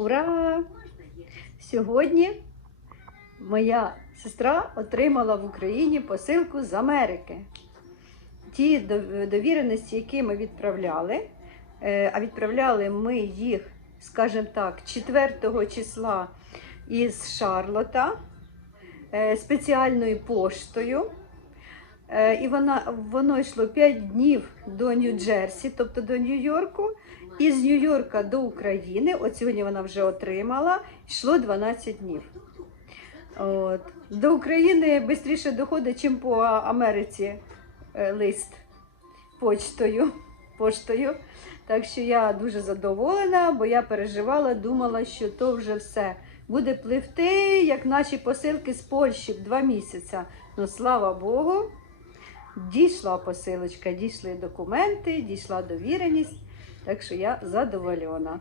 Ура! Сьогодні моя сестра отримала в Україні посилку з Америки. Ті довіреності, які ми відправляли, е, а відправляли ми їх, скажімо так, 4 числа із Шарлота е, спеціальною поштою. Е, І вона, воно йшло 5 днів до Нью-Джерсі, тобто до Нью-Йорку. І з Нью-Йорка до України, от сьогодні вона вже отримала, йшло 12 днів. От. До України швидше доходить, ніж по Америці е, лист почтою. поштою. Так що я дуже задоволена, бо я переживала, думала, що то вже все буде пливти, як наші посилки з Польщі два місяці. Ну, слава Богу, дійшла посилочка, дійшли документи, дійшла довіреність. Так що я задоволена.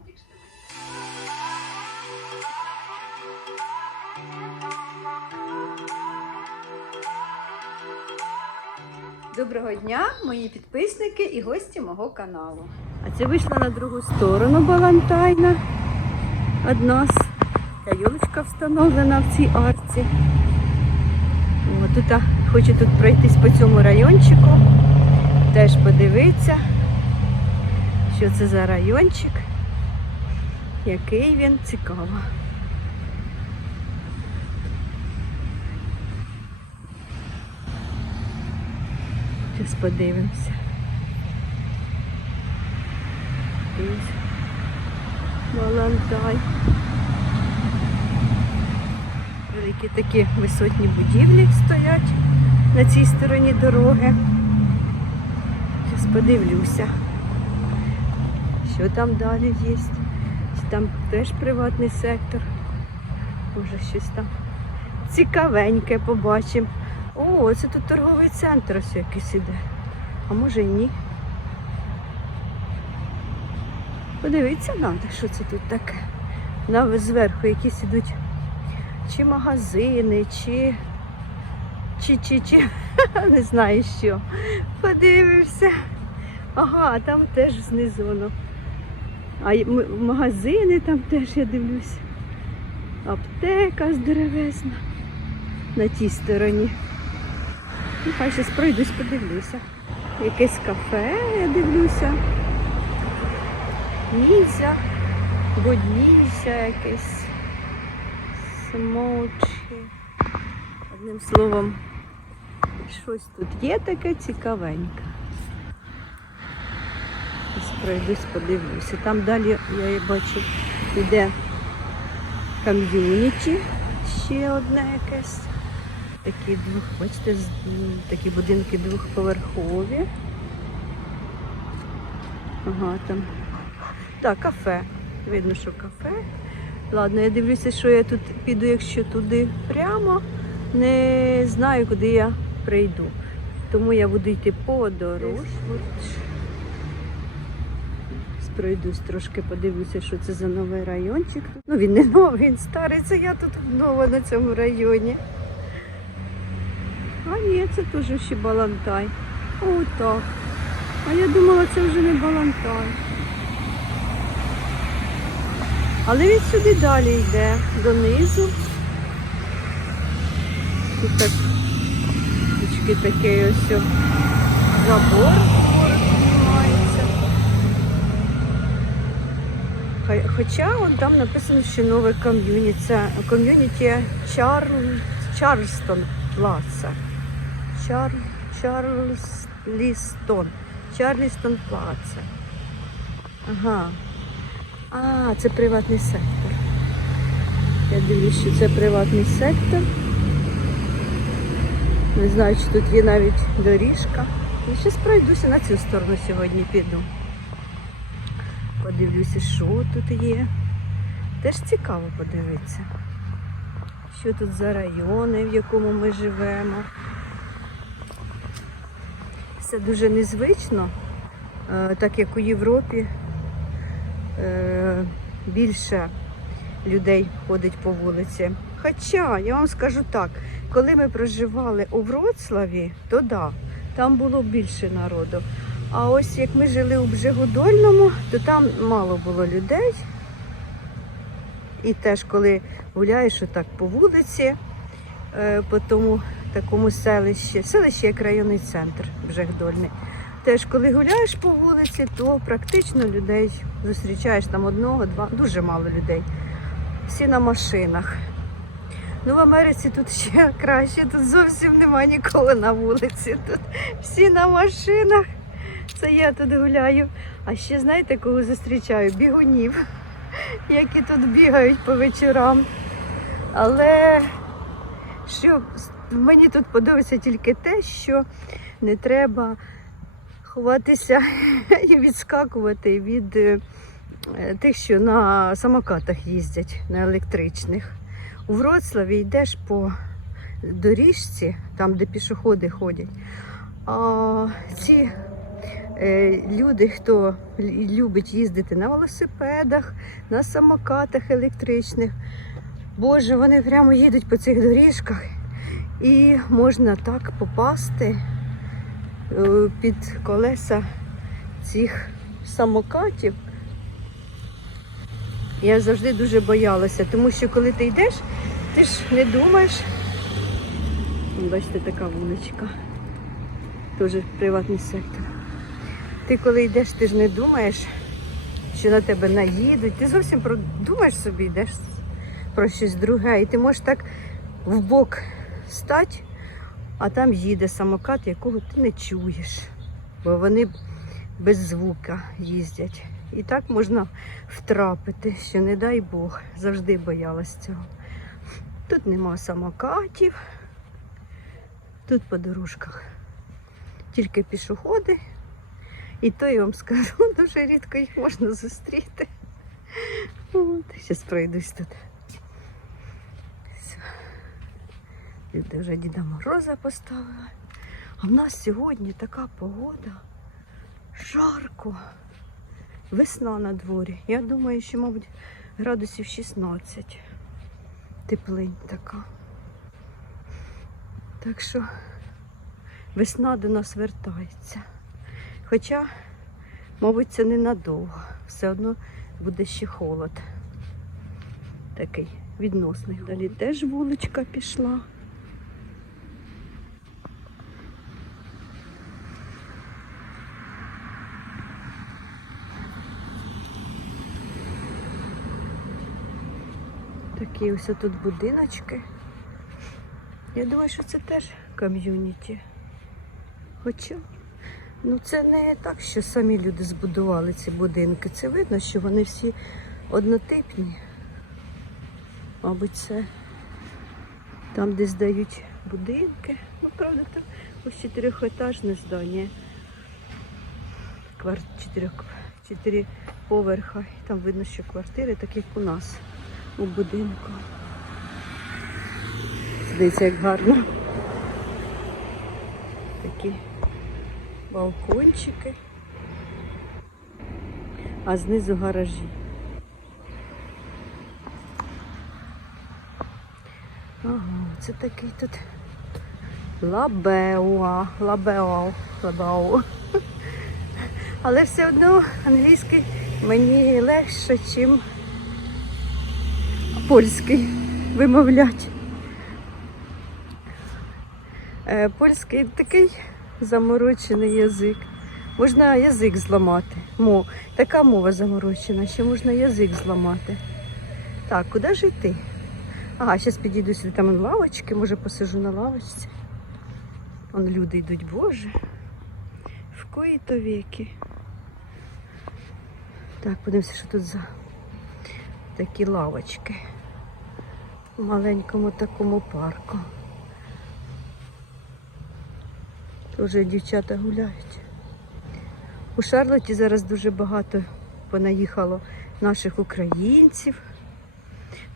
Доброго дня, мої підписники і гості мого каналу. А це вийшла на другу сторону Балантайна. Од нас. Та йолочка встановлена в цій арці. О, тут хочу тут пройтись по цьому райончику. Теж подивитися, що це за райончик, який він цікаво. Зараз подивимося. Ось. Малантай. Великі такі висотні будівлі стоять на цій стороні дороги. Зараз подивлюся, що там далі є. Там теж приватний сектор. Може щось там цікавеньке побачимо. О, це тут торговий центр ось якийсь іде. А може і ні. Подивитися треба, що це тут таке. Зверху якісь ідуть чи магазини, чи чи, чи, чи, не знаю що. Подивився. Ага, там теж знизу воно. А магазини там теж я дивлюся. Аптека здоровезна на тій стороні. Ну, хай щось пройдусь, подивлюся. Якесь кафе, я дивлюся. Нізя, боднізя якесь. Смочі. Одним словом, щось тут є таке цікавеньке. Ось пройдусь, подивлюся. Там далі я і бачу, йде ком'юніті, ще одне якесь. Такі двох, бачите, такі будинки двохповерхові. Ага, там. Так, кафе. Видно, що кафе. Ладно, я дивлюся, що я тут піду, якщо туди прямо. Не знаю, куди я прийду. Тому я буду йти по дорожці. Пройдусь трошки, подивлюся, що це за новий райончик. Ну він не новий, він старий, це я тут нова на цьому районі. А ні, це теж ще Балантай. О, так. А я думала, це вже не Балантай. Але він сюди далі йде, донизу. Тут так трішки такий ось забор знімається. Хоча он там написано, що нове ком'юніті. Ком'юніті Чарл... Чарльстон Плаца. Чар... Чарльстон. Чарльстон Плаца. Ага. А, це приватний сектор. Я дивлюсь, що це приватний сектор. Не знаю, чи тут є навіть доріжка. Я зараз пройдуся на цю сторону сьогодні піду. Подивлюся, що тут є. Теж цікаво подивитися. Що тут за райони, в якому ми живемо. Все дуже незвично, е, так як у Європі більше людей ходить по вулиці. Хоча, я вам скажу так, коли ми проживали у Вроцлаві, то да, там було більше народу. А ось як ми жили у Бжегодольному, то там мало було людей. І теж, коли гуляєш отак по вулиці, е, по тому такому селищі, селище як районний центр Бжехдольний. Теж, коли гуляєш по вулиці, то практично людей зустрічаєш там одного, два, дуже мало людей. Всі на машинах. Ну, в Америці тут ще краще, тут зовсім немає нікого на вулиці. Тут всі на машинах. Це я тут гуляю. А ще знаєте, кого зустрічаю? Бігунів, які тут бігають по вечорам. Але що мені тут подобається тільки те, що не треба ховатися і відскакувати від е, тих, що на самокатах їздять, на електричних. У Вроцлаві йдеш по доріжці, там, де пішоходи ходять. А ці е, люди, хто любить їздити на велосипедах, на самокатах електричних, Боже, вони прямо їдуть по цих доріжках і можна так попасти під колеса цих самокатів. Я завжди дуже боялася, тому що коли ти йдеш, ти ж не думаєш. Бачите, така вуличка. Теж приватний сектор. Ти коли йдеш, ти ж не думаєш, що на тебе наїдуть. Ти зовсім про... думаєш собі, йдеш про щось друге. І ти можеш так вбок стати, а там їде самокат, якого ти не чуєш. Бо вони без звука їздять. І так можна втрапити, що не дай Бог, завжди боялась цього. Тут нема самокатів, тут по дорожках тільки пішоходи. І то я вам скажу, дуже рідко їх можна зустріти. Зараз пройдусь тут. Все. Люди вже Діда Мороза поставили. А в нас сьогодні така погода. Жарко. Весна на дворі. Я думаю, що, мабуть, градусів 16. Теплинь така. Так що весна до нас вертається. Хоча, мабуть, це ненадовго. Все одно буде ще холод. Такий відносний. Далі теж вуличка пішла. Такі ось тут будиночки. Я думаю, що це теж ком'юніті. Хоча, ну це не так, що самі люди збудували ці будинки. Це видно, що вони всі однотипні. Мабуть, це там, де здають будинки. Ну, правда, там ось чотирьохетажне здання. Чотири поверха. І там видно, що квартири, так як у нас у будинку. Дивіться, як гарно. Такі балкончики. А знизу гаражі. Ага, це такий тут лабеуа, лабеау, лабеау. Але все одно англійський мені легше, чим польський вимовлять. Е, Польський такий заморочений язик. Можна язик зламати. Мо, така мова заморочена, що можна язик зламати. Так, куди ж йти? Ага, зараз підійду сюди, там лавочки, може посижу на лавочці. Вон люди йдуть, боже. В кої то віки. Так, подивимося, що тут за такі лавочки маленькому такому парку. Тоже дівчата гуляють. У Шарлоті зараз дуже багато понаїхало наших українців.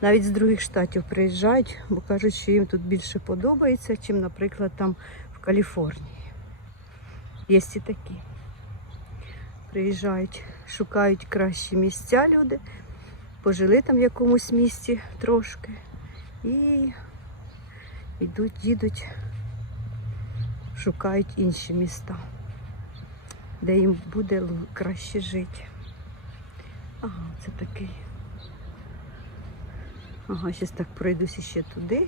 Навіть з других штатів приїжджають, бо кажуть, що їм тут більше подобається, чим, наприклад, там в Каліфорнії. Є і такі. Приїжджають, шукають кращі місця люди, пожили там в якомусь місці трошки і йдуть, їдуть, шукають інші міста, де їм буде краще жити. Ага, це такий Ага, зараз так пройдуся ще туди.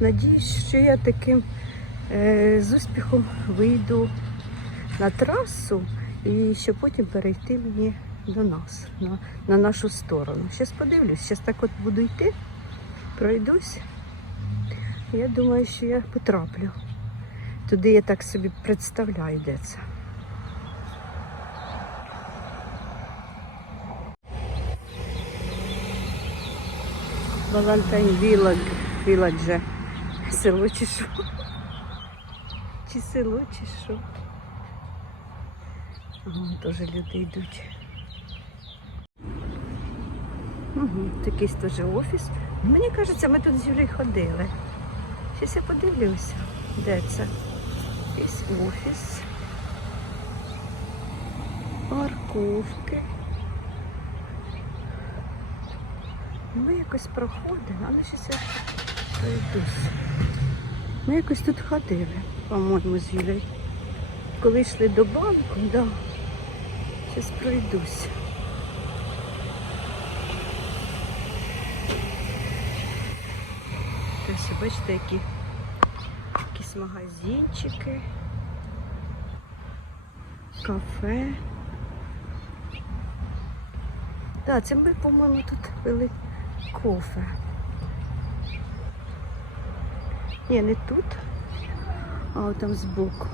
Надіюсь, що я таким е, з успіхом вийду на трасу і що потім перейти мені до нас, на, на нашу сторону. Зараз подивлюсь, зараз так от буду йти, пройдусь. Я думаю, що я потраплю. Туди я так собі представляю, де це. Валентайн Вілаг, Віладже. Село чи що? Чи село, чи що? Вон теж люди йдуть. Угу, такий теж офіс. Мені кажеться, ми тут з Юлією ходили. Щось я подивлюся, де це? Якийсь офіс. Парковки. Ми якось проходимо, але щось я пройдусь. Ми якось тут ходили, по-моєму, з Юлею. Коли йшли до банку, да. Щось пройдусь. Ось, бачите, які якісь магазинчики, кафе. Так, це ми, по-моєму, тут пили кофе. Ні, не тут, а там збоку.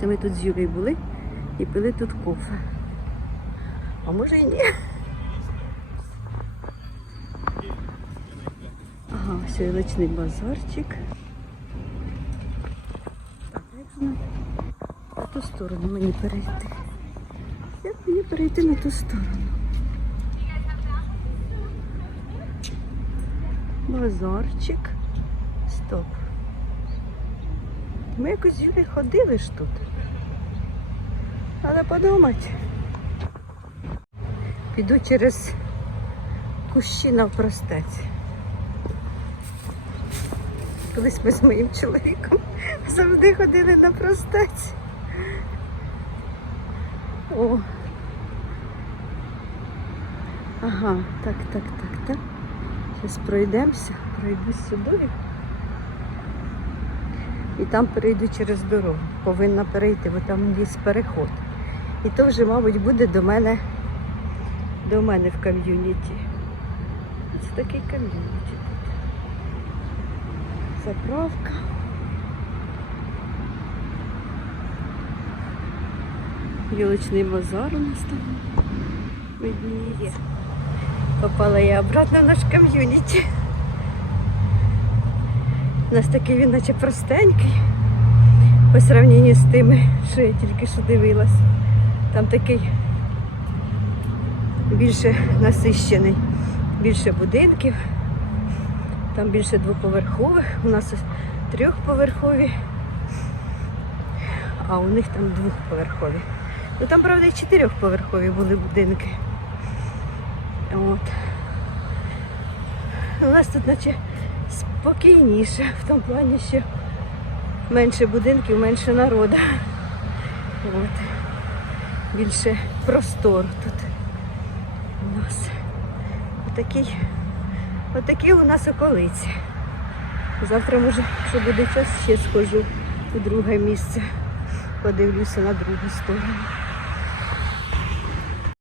Це ми тут з Юлею були і пили тут кофе. А може і ні. Ночний базарчик. Так, як? На ту сторону мені перейти. Як мені перейти на ту сторону? Базарчик. Стоп. Ми якось з Юлею ходили ж тут. Треба подумати. Піду через кущі навпростець. Колись ми з моїм чоловіком завжди ходили на простець. О. Ага, так, так, так, так. Зараз пройдемося, пройду сюди. І там перейду через дорогу. Повинна перейти, бо там є переход. І то вже, мабуть, буде до мене, до мене в ком'юніті. Це такий ком'юніті. Заправка. Яличний базар у нас там видніє. Попала я обратно в наш ком'юніті. У нас такий він наче простенький по сравненню з тими, що я тільки що дивилась. Там такий більше насищений, більше будинків, там більше двоповерхових, у нас трьохповерхові, а у них там двохповерхові. Ну там, правда, і чотирьохповерхові були будинки. От. У нас тут наче спокійніше, в тому плані, що менше будинків, менше народу. От. Більше простор тут у нас. Отакий, отакі у нас околиці. Завтра, може, якщо буде час, ще схожу у друге місце. Подивлюся на другу сторону.